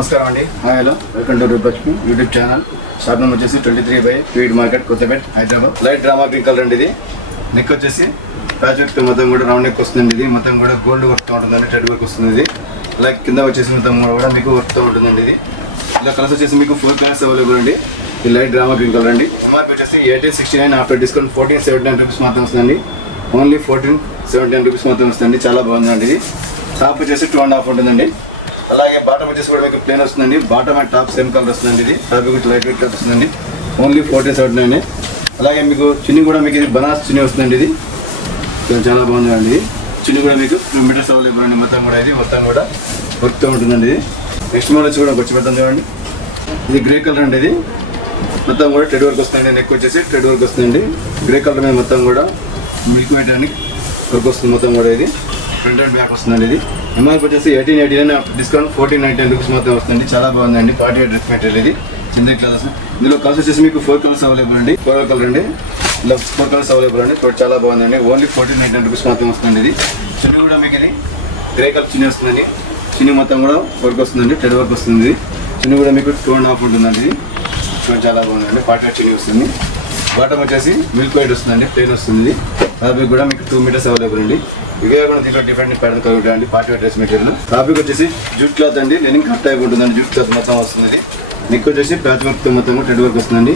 నమస్కారం అండి. Hi hello, welcome to Rupalakshmi YouTube channel. Shop number వచ్చేసి 23 feed market, Kothapet, Hyderabad. Light drama green colour అండి. ఇది నెక్ వచ్చేసి ప్యాచ్ వర్క్ మొత్తం కూడా రౌండ్ నెక్ వస్తుంది. ఇది మొత్తం కూడా గోల్డ్ వర్క్తో ఉంటుందండి, థ్రెడ్ వర్క్ వస్తుంది. ఇది అలాగే కింద వచ్చేసి మొత్తం కూడా మీకు వర్క్తో ఉంటుందండి. ఇది ఇలా కలర్స్ వచ్చేసి మీకు 4 కలర్స్ అవైలబుల్ అండి. ఇది లైట్ డ్రామా గ్రీన్ కలర్ అండి. ఎంఆర్పీ వచ్చేసి 1869, ఆఫ్టర్ డిస్కౌంట్ 1479 రూపీస్ మాత్రం వస్తుందండి. ఓన్లీ 1479 రూపీస్ మాత్రం వస్తుందండి. చాలా బాగుందండి. ఇది టాప్ వచ్చేసి 2.5 ఉంటుందండి. అలాగే బాటమ్ వచ్చేసి కూడా మీకు ప్లేన్ వస్తుందండి. Bottom and top same colour వస్తుందండి. ఇది టాప్ లైట్ వెయిట్ కలర్ వస్తుందండి. ఓన్లీ 1479. అలాగే మీకు చున్నీ కూడా మీకు ఇది బనారస్ చున్నీ వస్తుందండి. ఇది చాలా బాగుందండి. చున్నీ కూడా మీకు 2 మీటర్స్ అవైలబుల్ అండి. మొత్తం కూడా ఇది మొత్తం కూడా వర్క్తో ఉంటుందండి. ఇది నెక్స్ట్ మోడల్ వచ్చి కూడా వచ్చి పెడతాం చూడండి. ఇది గ్రే కలర్ అండి. ఇది మొత్తం కూడా థ్రెడ్ వర్క్ వస్తుందండి. నెక్ వచ్చేసి థ్రెడ్ వర్క్ వస్తుందండి. గ్రే కలర్ మీద మొత్తం కూడా మిల్క్ వైట్ అని వర్క్ వస్తుంది. మొత్తం కూడా ఇది ఫ్రంట్ అండ్ బ్యాక్ వస్తుందండి. ఇది ఎంఆర్పీ వచ్చేసి 1889, డిస్కౌంట్ 1499 రూపీస్ మాత్రం వస్తుంది. చాలా బాగుందండి. Party wear dress material. ఇది చంద్ర కలర్స్. ఇందులో కలర్స్ వచ్చేసి మీకు 4 కలర్స్ అవైలబుల్ అండి. 4 కలర్ అండి. ఇలా 4 కలర్స్ అవైలబుల్ అండి. చాలా బాగుందండి. ఓన్లీ 1499 రూపీస్ మాత్రం వస్తుంది. ఇది చున్నీ కూడా మీకు ఇది గ్రే కలర్ చున్నీ వస్తుందండి. చున్నీ మొత్తం కూడా వర్క్ వస్తుందండి, థ్రెడ్ వర్క్ వస్తుంది. చున్నీ కూడా మీకు 2.5 ఉంటుందండి. ఇది చాలా బాగుందండి. పార్టీ వేర్ చున్నీ వస్తుంది. బాటమ్ వచ్చేసి మిల్క్ వైట్ వస్తుందండి, ప్లేన్ వస్తుంది. ఫ్యాబ్రిక్ కూడా మీకు 2 మీటర్స్ అవైలబుల్ అండి. ఇవే కూడా దీంట్లో డిఫరెంట్ ప్యాటర్న్ కలుగుతాయి అండి. Party wear dress material. Fabric వచ్చేసి జూట్ క్లాత్ అండి. లెనిన్ కట్ టైప్ ఉంటుందండి. జూట్ క్లాత్ మొత్తం వస్తుంది. నెక్ వచ్చేసి ప్యాచ్ వర్క్ మొత్తం కూడా థ్రెడ్ వర్క్ వస్తుందండి.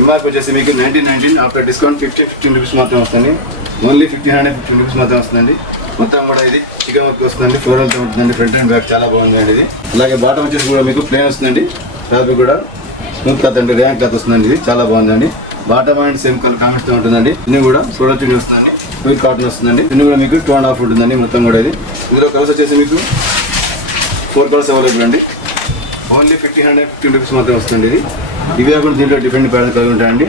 ఎంఆర్పీ వచ్చేసి మీకు 1919, ఆఫ్టర్ డిస్కౌంట్ 15 రూపీస్ మాత్రం వస్తుంది. ఓన్లీ 1515 రూపీస్ మాత్రం వస్తుందండి. మొత్తం కూడా ఇది చికెన్ వర్క్ వస్తుందండి. ఫ్లోరల్తో ఉంటుందండి. ఫ్రంట్ అండ్ బ్యాక్ చాలా బాగుందండి. ఇది అలాగే బాటమ్ వచ్చేసి కూడా మీకు ప్లేన్ వస్తుందండి. ఫ్యాబ్రిక్ కూడా స్మూత్ క్లాత్ అండి, రేయాన్ క్లాత్ వస్తుందండి. ఇది చాలా బాగుందండి. బాటమ్ అండ్ సేమ్ కలర్ కామెంట్తో ఉంటుందండి. ఇది కూడా సోడా చున్నీ వస్తుందండి. విత్ కాటన్ వస్తుందండి. ఇది కూడా మీకు 2.5 ఉంటుందండి. మొత్తం కూడా ఇది ఇందులో కలర్స్ వచ్చేసి మీకు 4 కలర్స్ అవైలబుల్ అండి. ఓన్లీ 1515 రూపీస్ మాత్రం వస్తుంది. ఇది ఇవే కూడా దీంట్లో డిఫరెంట్ ప్యాటర్న్ కలిగి ఉంటాయండి.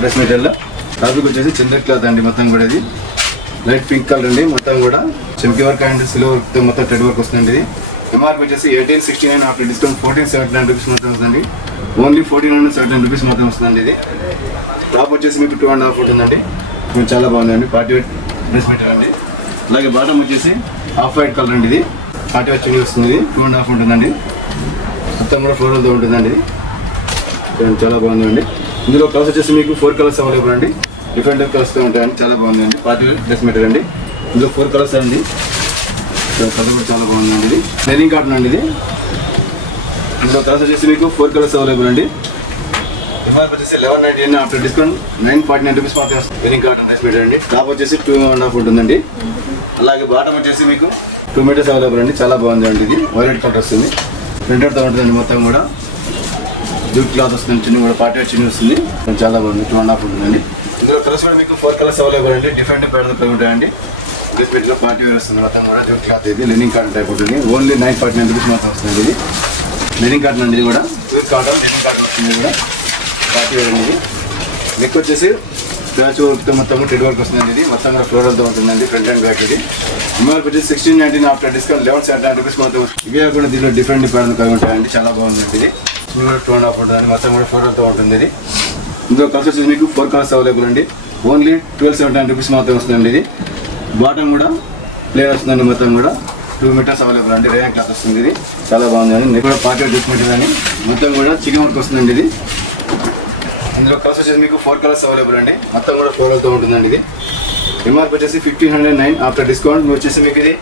డ్రెస్ మెటీరియల్లో ఫ్యాబ్రిక్ వచ్చేసి చంద్ర క్లాత్ అండి. మొత్తం కూడా ఇది లైట్ పింక్ కలర్ అండి. మొత్తం కూడా చెంకి వర్క్ అండ్ సిల్వర్ వర్క్తో మొత్తం థ్రెడ్ వర్క్ వస్తుందండి. ఇది ఎంఆర్పీ వచ్చేసి 1869, ఆఫ్టర్ డిస్కౌంట్ 1479 రూపీస్ మాత్రం వస్తుంది. ఓన్లీ 1479 రూపీస్ మాత్రం వస్తుందండి. ఇది టాప్ వచ్చేసి మీకు 2.5 ఉంటుందండి. చాలా బాగుందండి. పార్టీ వేర్ డ్రెస్ మెటీరియల్ అండి. అలాగే బాటమ్ వచ్చేసి ఆఫ్ వైట్ కలర్ అండి. ఇది పార్టీ వేర్ చున్నీ వస్తుంది. 2.5 ఉంటుందండి. మొత్తం కూడా ఫ్లోరల్తో ఉంటుందండి. చాలా బాగుందండి. ఇందులో కలర్స్ వచ్చేసి మీకు 4 కలర్స్ అవైలబుల్ అండి. డిఫరెంట్ కలర్స్తో ఉంటాయండి. చాలా బాగుందండి. పార్టీ వేర్ డ్రెస్ మెటీరియల్ అండి. ఇందులో 4 కలర్స్ అండి. కలర్ కూడా చాలా బాగుందండి. ఇది లెనిన్ కాటన్ అండి. ఇది ఇందులో కలర్స్ వచ్చేసి మీకు 4 కలర్స్ అవైలబుల్ అండి. ఎంఆర్పీ వచ్చేసి 1199, ఆఫ్టర్ డిస్కౌంట్ 949 రూపీస్ మాత్రం వస్తుంది. లెనిన్ కాటన్ డ్రెస్ మెటీరియల్ అండి. టాప్ వచ్చేసి 2.5 ఉంటుందండి. అలాగే బాటమ్ వచ్చేసి మీకు 2 మీటర్స్ అవైలబుల్ అండి. చాలా బాగుందండి. ఇది వైలెట్ కలర్ వస్తుంది. ప్రింటెడ్తో ఉంటుందండి. మొత్తం కూడా జూట్ క్లాత్ వస్తుంది. చిన్న కూడా పార్టీ వేర్ చిన్న వస్తుంది. చాలా బాగుంది. 2.5 ఉంటుందండి. ఇందులో కలర్స్ కూడా మీకు 4 కలర్స్ అవైలబుల్ అండి. డిఫరెంట్ ప్యాటర్న్ ఉంటాయండి. డ్రెస్ మెటీరియల్ పార్టీ వేర్ వస్తుంది. మొత్తం కూడా జూట్ క్లాత్. ఇది లెనిన్ కాటన్ టైప్ ఉంటుంది. ఓన్లీ 949 రూపీస్ మాత్రం వస్తుంది. ఇది లెనిన్ కాటన్ అండి. ఇది కూడా ప్యూర్ కాటన్ లెనిన్ కాటన్ వస్తుంది. ఇది కూడా పార్టీ వేర్ అనేది. నెక్ వచ్చేసి స్క్రాచ్ వర్క్తో మొత్తం థ్రెడ్ వర్క్ వస్తుందండి. ఇది మొత్తం కూడా ఫ్లోరల్తో ఉంటుందండి. Front and back. ఇది ఎంఆర్పీ వచ్చేసి 1619, ఆఫ్టర్ డిస్కౌంట్ 1179 రూపీస్ మాత్రం. ఇవే కూడా దీంట్లో డిఫరెంట్ ప్యాటర్న్ కలిగి ఉంటాయండి. చాలా బాగుందండి. ఇది 2.5 ఉంటుందండి. మొత్తం కూడా ఫ్లోరల్తో ఉంటుంది. ఇది ఇందులో కలర్స్ వచ్చేసి మీకు 4 కలర్స్ అవైలబుల్ అండి. ఓన్లీ 1279 రూపీస్ మాత్రం వస్తుందండి. ఇది బాటమ్ కూడా ప్లేన్ వస్తుందండి. మొత్తం కూడా 2 మీటర్స్ అవైలబుల్ అండి. రేయాన్ క్లాత్ వస్తుంది. ఇది చాలా బాగుందండి. నెక్ కూడా పార్టీ వేర్ డ్రెస్ మెటీరియల్ అని మొత్తం కూడా చికెన్ వర్క్ వస్తుందండి. ఇది ఇందులో కలర్స్ వచ్చేసి మీకు 4 కలర్స్ అవైలబుల్ అండి. మొత్తం కూడా ఫ్లోరల్తో ఉంటుందండి. ఇది ఎంఆర్పీ వచ్చేసి 1509, ఆఫ్టర్ డిస్కౌంట్ వచ్చేసి మీకు ఇది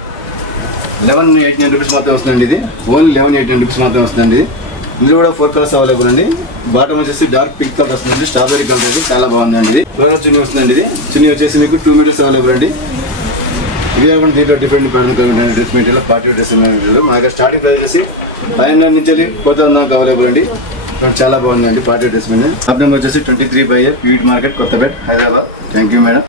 1189 రూపీస్ మాత్రం వస్తుందండి. ఇది ఓన్లీ 1189 రూపీస్ మాత్రం వస్తుందండి. ఇందులో కూడా 4 కలర్స్ అవైలబుల్ అండి. బాటమ్ వచ్చేసి డార్క్ పింక్ కలర్ వస్తుందండి. స్ట్రాబెరీ కలర్ ఇది చాలా బాగుందండి. ఇది ఫ్లోరల్ చున్నీ వస్తుందండి. ఇది చున్నీ వచ్చేసి మీకు 2 మీటర్స్ అవైలబుల్ అండి. ఇవే కూడా దీంట్లో డిఫరెంట్ ప్యాటర్న్ కలిగి dress material, party wear dress material. మా దగ్గర స్టార్టింగ్ ప్రైస్ వచ్చేసి 500 నుంచి 4,000 అవైలబుల్ అండి. చాలా బాగుందండి. Party dress material. Shop number వచ్చేసి 23 feed market, Kothapet, Hyderabad. Thank you madam.